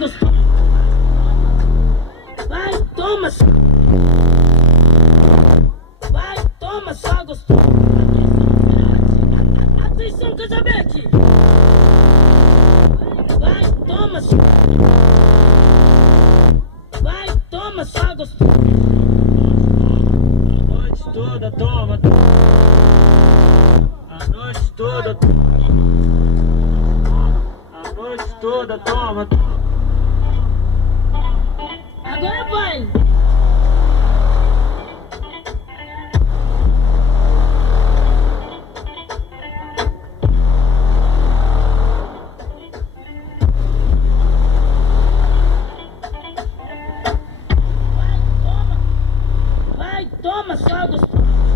gostosa. Vai, toma só. Vai, toma só gostosa. Atenção, Casabete. Vai, toma só. Vai, toma só gostosa. A noite toda toma. A noite toda toma. A noite toda toma. Agora vai! Vai, toma só gostoso.